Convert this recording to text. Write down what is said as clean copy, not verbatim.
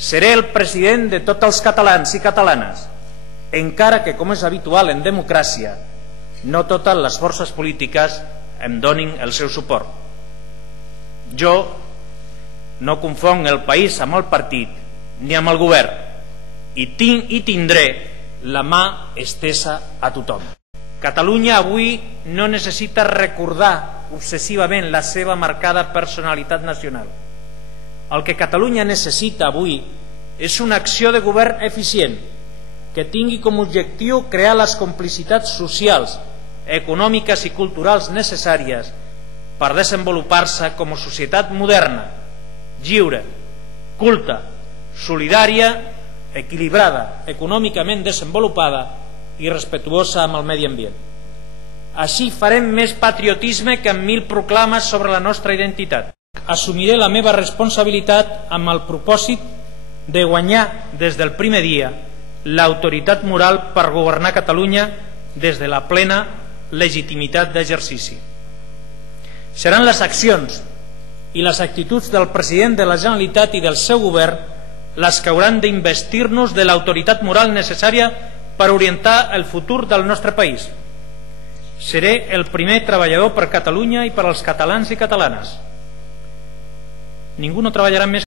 Seré el president de tots els catalans i catalanes, encara que, com és habitual en democràcia, no totes les forces polítiques em donin el seu suport. Jo no confonc el país amb el partit ni amb el govern i tinc i tindré la mà estesa a tothom. Catalunya avui no necessita recordar obsessivament la seva marcada personalitat nacional. El que Catalunya necessita avui és una acció de govern eficient que tingui com a objectiu crear les complicitats socials, econòmiques i culturals necessàries per desenvolupar-se com a societat moderna, lliure, culta, solidària, equilibrada, econòmicament desenvolupada i respectuosa amb el medi ambient. Així farem més patriotisme que amb 1000 proclames sobre la nostra identitat. Assumiré la meva responsabilitat amb el propòsit de guanyar des del primer dia l'autoritat moral per governar Catalunya des de la plena legitimitat d'exercici. Seran les accions i les actituds del president de la Generalitat i del seu govern les que hauran d'investir-nos de l'autoritat moral necessària per orientar el futur del nostre país. Seré el primer treballador per Catalunya i per als catalans i catalanes. Ningú no treballarà més